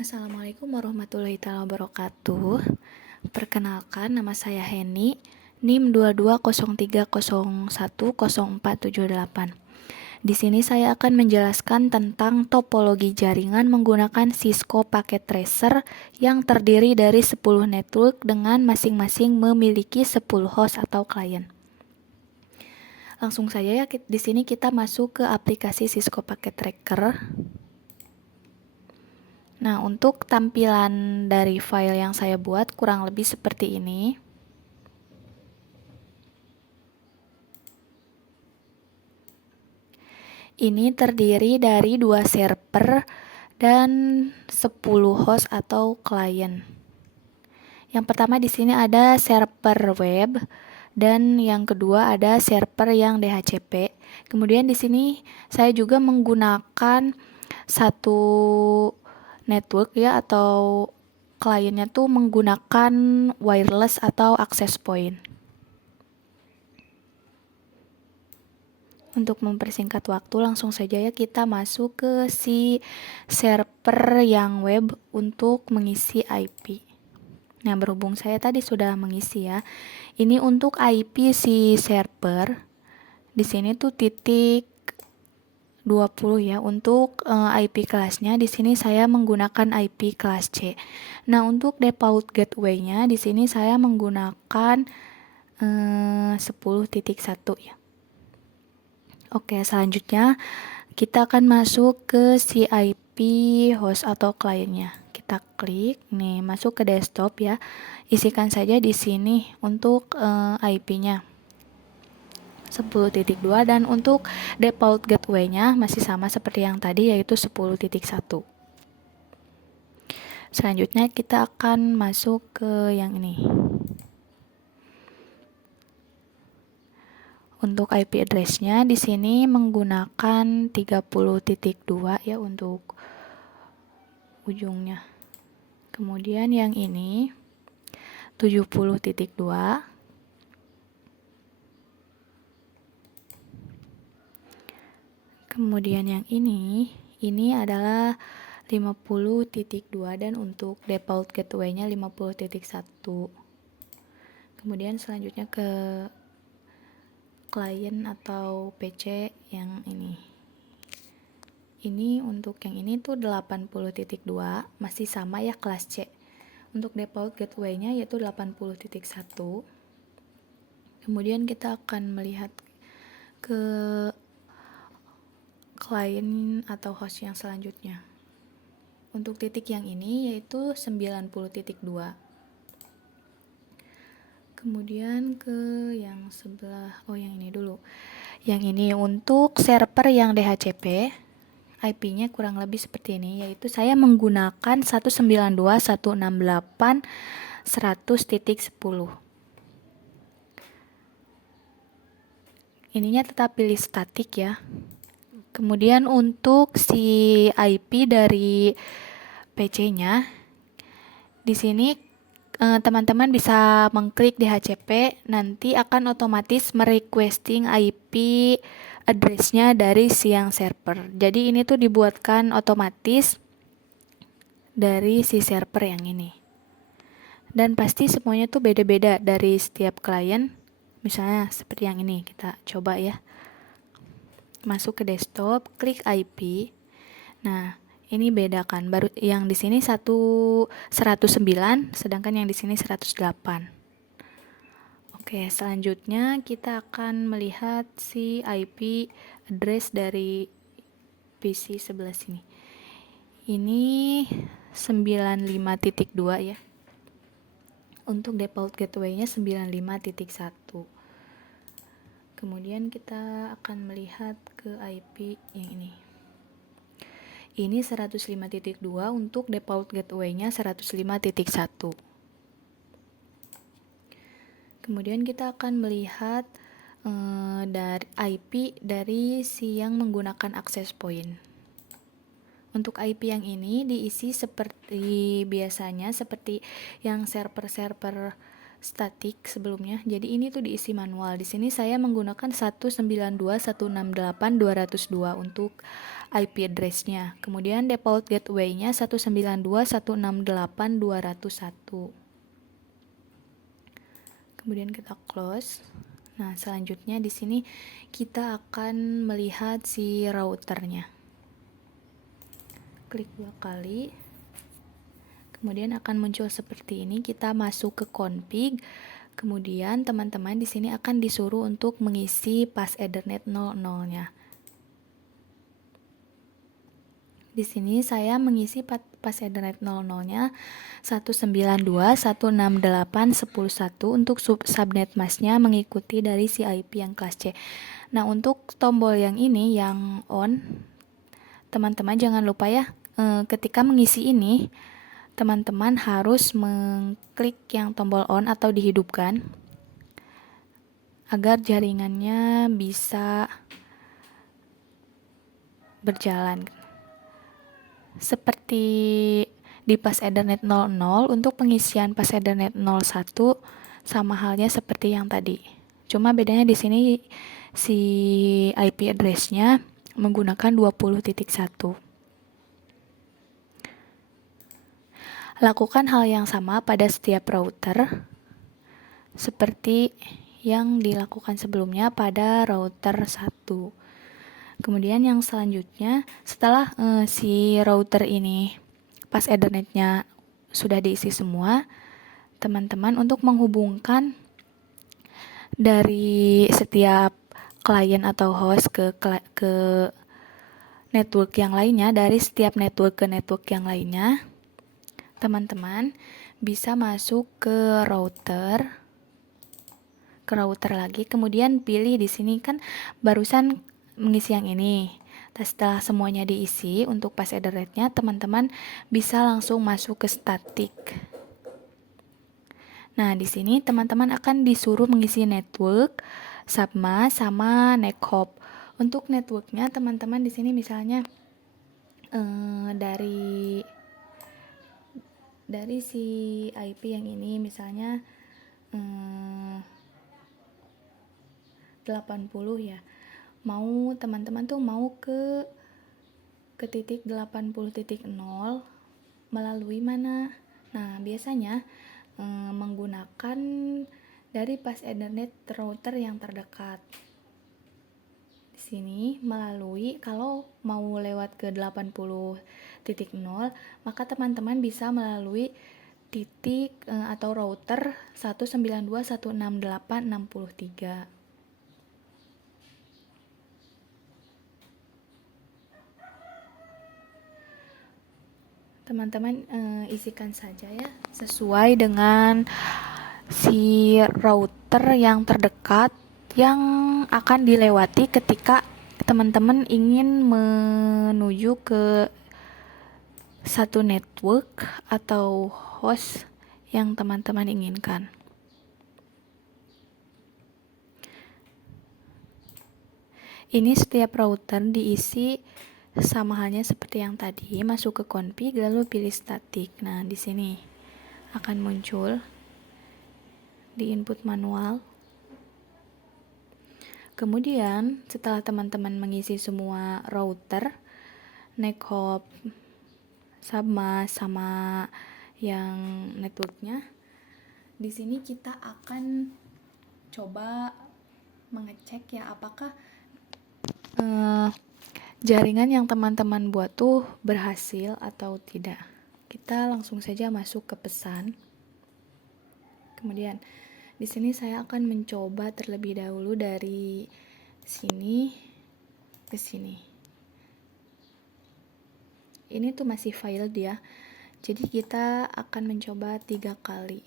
Assalamualaikum warahmatullahi wabarakatuh. Perkenalkan, nama saya Heni, NIM 2203010478. Di sini saya akan menjelaskan tentang topologi jaringan menggunakan Cisco Packet Tracer yang terdiri dari 10 network dengan masing-masing memiliki 10 host atau klien. Langsung saja ya, di sini kita masuk ke aplikasi Cisco Packet Tracker. Nah, untuk tampilan dari file yang saya buat kurang lebih seperti ini. Ini terdiri dari 2 server dan 10 host atau klien. Yang pertama di sini ada server web dan yang kedua ada server yang DHCP. Kemudian di sini saya juga menggunakan satu network ya, atau kliennya tuh menggunakan wireless atau access point. Untuk mempersingkat waktu, langsung saja ya kita masuk ke si server yang web untuk mengisi IP. Nah, berhubung saya tadi sudah mengisi ya. Ini untuk IP si server. Di sini tuh titik 20 ya. Untuk IP kelasnya di sini saya menggunakan IP kelas C. Nah, untuk default gateway-nya di sini saya menggunakan 10.1 ya. Oke, selanjutnya kita akan masuk ke si IP host atau kliennya. Kita klik nih, masuk ke desktop ya. Isikan saja di sini untuk IP-nya 10.2 dan untuk default gateway-nya masih sama seperti yang tadi, yaitu 10.1. Selanjutnya kita akan masuk ke yang ini. Untuk IP address-nya di sini menggunakan 30.2 ya untuk ujungnya. Kemudian yang ini 70.2. Kemudian yang ini adalah 50.2 dan untuk default gateway-nya 50.1. Kemudian selanjutnya ke klien atau PC yang ini. Ini untuk yang ini tuh 80.2, masih sama ya kelas C. Untuk default gateway-nya yaitu 80.1. Kemudian kita akan melihat ke klien atau host yang selanjutnya. Untuk titik yang ini yaitu 90.2. Kemudian ke yang sebelah, yang ini dulu. Yang ini untuk server yang DHCP, IP-nya kurang lebih seperti ini, yaitu saya menggunakan 192.168.100.10. Ininya tetap pilih statik ya. Kemudian untuk si IP dari PC-nya, di sini teman-teman bisa mengklik DHCP, nanti akan otomatis merequesting IP address-nya dari siang server. Jadi ini tuh dibuatkan otomatis dari si server yang ini. Dan pasti semuanya tuh beda-beda dari setiap klien. Misalnya seperti yang ini, kita coba ya. Masuk ke desktop, klik IP. Nah, ini bedakan, baru yang di sini 109, sedangkan yang di sini 108. Oke, selanjutnya kita akan melihat si IP address dari PC sebelah sini. Ini 95.2 ya. Untuk default gateway-nya 95.1. Kemudian kita akan melihat ke IP yang ini. Ini 105.2, untuk default gateway-nya 105.1. Kemudian kita akan melihat dari IP dari si yang menggunakan access point. Untuk IP yang ini diisi seperti biasanya, seperti yang server-server statik sebelumnya. Jadi ini tuh diisi manual. Di sini saya menggunakan 192.168.202 untuk IP address-nya. Kemudian default gateway-nya 192.168.201. Kemudian kita close. Nah, selanjutnya di sini kita akan melihat si routernya. Klik 2 kali. Kemudian akan muncul seperti ini. Kita masuk ke config. Kemudian teman-teman di sini akan disuruh untuk mengisi pas Ethernet 00-nya. Di sini saya mengisi pas Ethernet 00-nya 192.168.10.1 untuk subnet masknya mengikuti dari si IP yang kelas C. Nah, untuk tombol yang ini yang on, teman-teman jangan lupa ya, ketika mengisi ini teman-teman harus mengklik yang tombol on atau dihidupkan agar jaringannya bisa berjalan. Seperti di pas Ethernet 00, untuk pengisian pas Ethernet 01 sama halnya seperti yang tadi. Cuma bedanya di sini si IP address-nya menggunakan 20.1. Lakukan hal yang sama pada setiap router seperti yang dilakukan sebelumnya pada router 1. Kemudian yang selanjutnya, setelah si router ini pas Ethernetnya sudah diisi semua, teman-teman untuk menghubungkan dari setiap klien atau host ke network yang lainnya, dari setiap network ke network yang lainnya, teman-teman bisa masuk ke router lagi, kemudian pilih di sini kan barusan mengisi yang ini. Setelah semuanya diisi untuk pas Ethernetnya, teman-teman bisa langsung masuk ke statik. Nah, di sini teman-teman akan disuruh mengisi network, submas, sama nekhop. Untuk networknya, teman-teman di sini misalnya dari si IP yang ini misalnya 80 ya. Teman-teman tuh mau ke titik 80.0 melalui mana? Nah, biasanya menggunakan dari pas Ethernet router yang terdekat. Di sini melalui, kalau mau lewat ke 80.0, maka teman-teman bisa melalui titik atau router 192.168.63. Teman-teman isikan saja ya sesuai dengan si router yang terdekat yang akan dilewati ketika teman-teman ingin menuju ke satu network atau host yang teman-teman inginkan. Ini setiap router diisi sama halnya seperti yang tadi, masuk ke config lalu pilih statik. Nah, di sini akan muncul di input manual. Kemudian setelah teman-teman mengisi semua router, nekhop, submas, sama yang networknya, di sini kita akan coba mengecek ya apakah jaringan yang teman-teman buat tuh berhasil atau tidak. Kita langsung saja masuk ke pesan. Kemudian di sini saya akan mencoba terlebih dahulu dari sini ke sini. Ini tuh masih file dia. Jadi kita akan mencoba 3 kali.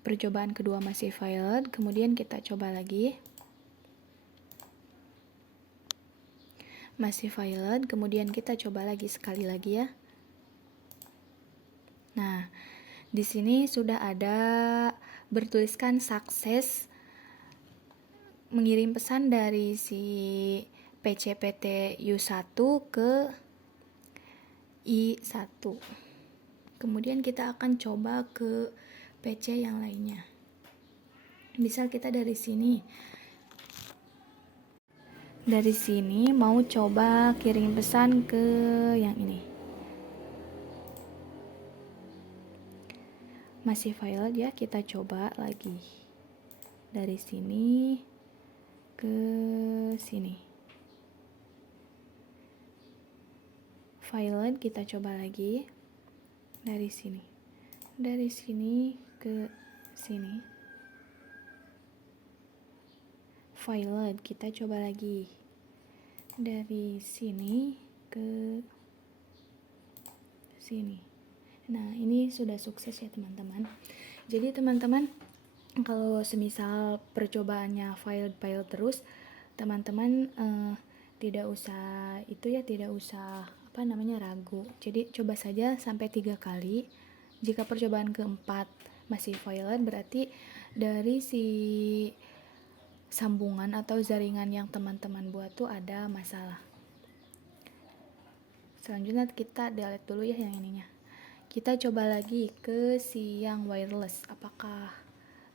Percobaan kedua masih failed, kemudian kita coba lagi. Masih failed, kemudian kita coba lagi sekali lagi ya. Nah, di sini sudah ada bertuliskan sukses mengirim pesan dari si PCPT U1 ke I1. Kemudian kita akan coba ke PC yang lainnya. Misal kita dari sini mau coba kirim pesan ke yang ini. Masih file ya, kita coba lagi. Dari sini ke sini. File kita coba lagi. Dari sini. Dari sini ke sini. File kita coba lagi. Dari sini ke sini. Nah, ini sudah sukses ya teman-teman. Jadi teman-teman, kalau semisal percobaannya file terus, teman-teman tidak usah ragu. Jadi coba saja sampai 3 kali. Jika percobaan keempat masih file, berarti dari si sambungan atau jaringan yang teman-teman buat tuh ada masalah. Selanjutnya kita delete dulu ya yang ininya. Kita coba lagi ke si yang wireless, apakah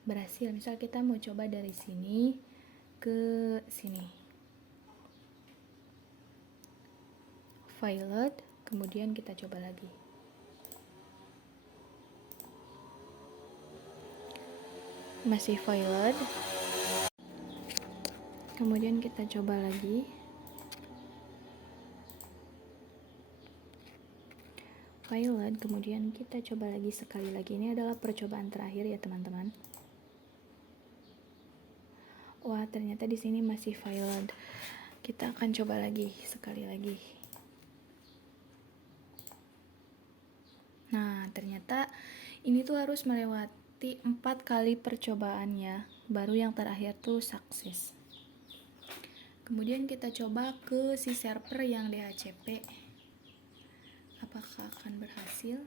berhasil. Misal kita mau coba dari sini ke sini. File, kemudian kita coba lagi. Masih file. Kemudian kita coba lagi. File, kemudian kita coba lagi sekali lagi. Ini adalah percobaan terakhir ya teman-teman. Wah, ternyata di sini masih file. Kita akan coba lagi sekali lagi. Nah, ternyata ini tuh harus melewati 4 kali percobaannya, baru yang terakhir tuh sukses. Kemudian kita coba ke si server yang DHCP. Apakah akan berhasil?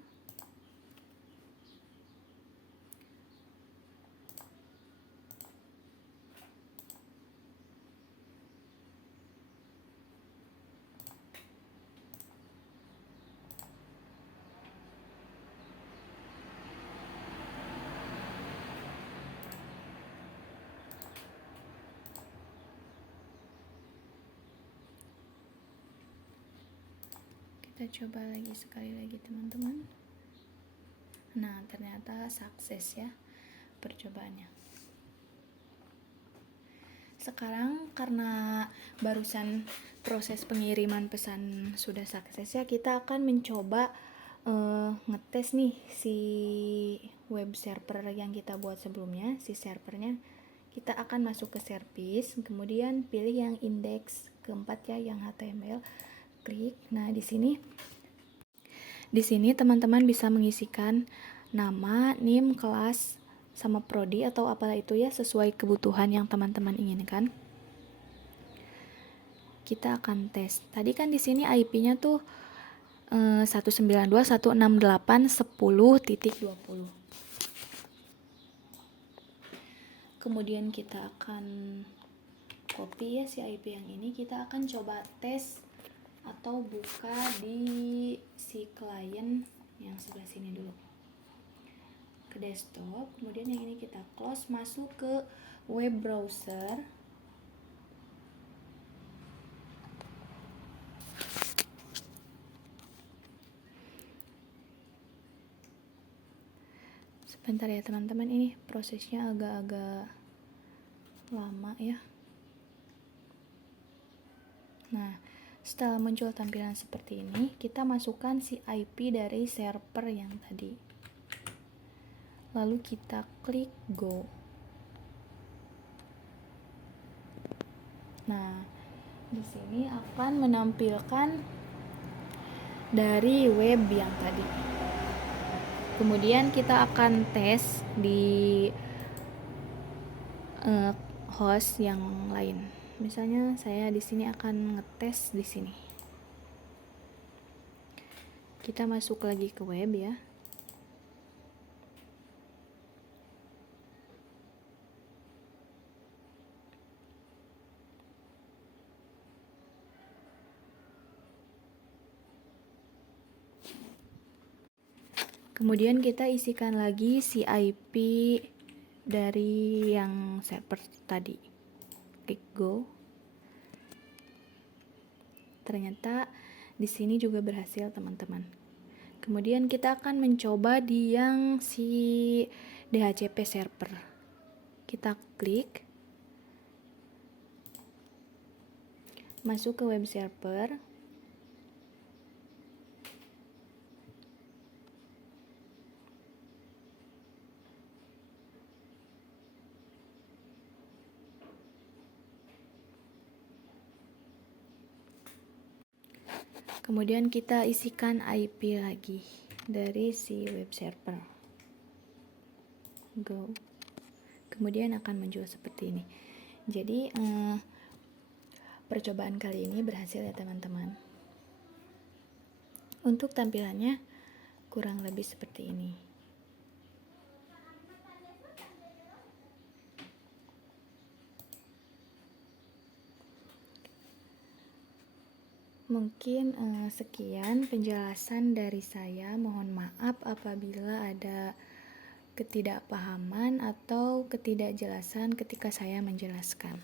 Kita coba lagi sekali lagi teman-teman. Nah, ternyata sukses ya percobaannya. Sekarang karena barusan proses pengiriman pesan sudah sukses ya, kita akan mencoba ngetes nih si web server yang kita buat sebelumnya, si servernya. Kita akan masuk ke service, kemudian pilih yang indeks keempat ya, yang HTML. Klik. Nah, di sini teman-teman bisa mengisikan nama, NIM, kelas, sama prodi atau apalah itu ya, sesuai kebutuhan yang teman-teman inginkan. Kita akan tes. Tadi kan di sini IP-nya tuh 192.168.10.20. Kemudian kita akan copy ya si IP yang ini, kita akan coba tes atau buka di si klien yang sebelah sini dulu, ke desktop. Kemudian yang ini kita close, masuk ke web browser. Sebentar ya teman-teman, ini prosesnya agak-agak lama ya. Nah, setelah muncul tampilan seperti ini, kita masukkan si IP dari server yang tadi. Lalu kita klik go. Nah, di sini akan menampilkan dari web yang tadi. Kemudian kita akan tes di host yang lain. Misalnya saya di sini akan ngetes di sini. Kita masuk lagi ke web ya. Kemudian kita isikan lagi si IP dari yang server tadi. Klik go. Ternyata di sini juga berhasil, teman-teman. Kemudian kita akan mencoba di yang si DHCP server. Kita klik, masuk ke web server. Kemudian kita isikan IP lagi dari si web server. Go. Kemudian akan muncul seperti ini. Jadi percobaan kali ini berhasil ya teman-teman. Untuk tampilannya kurang lebih seperti ini. Mungkin sekian penjelasan dari saya. Mohon maaf apabila ada ketidakpahaman atau ketidakjelasan ketika saya menjelaskan.